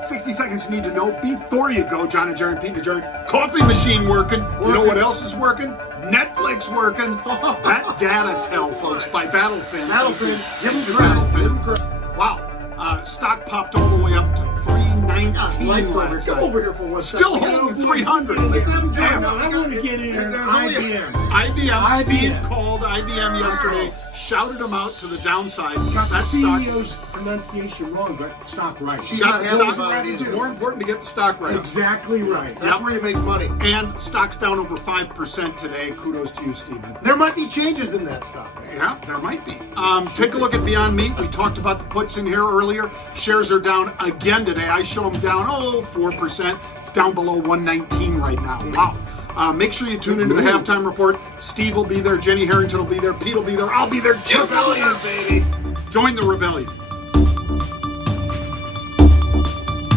60 seconds you need to know before you go. John Najarian, Pete Najarian. Coffee machine working. You know what else is working? Netflix working. That data tell, folks, by Battlefin. Battlefin. Give them credit. Wow. Stock popped all the way up to 319 last night. Come over here for one Still second. holding 300. Damn, I want to get in here. IBM. Steve IBM. called IBM yesterday, shouted him out to the downside. Got the That stock. CEO's pronunciation wrong, but stock right. She got the stock Everybody right. It's do. more important to get the stock right. Exactly right. That's where you make money. And stock's down over 5% today. Kudos to you, Stephen. There might be changes in that stock. Yeah, there might be. Take a look at Beyond Meat. We talked about the puts in here earlier. Shares are down again today. I show them down, 4%. It's down below 119 right now. Wow. Make sure you tune into the halftime report. Steve will be there. Jenny Harrington will be there. Pete will be there. I'll be there. Jim will be there, baby. Join the rebellion.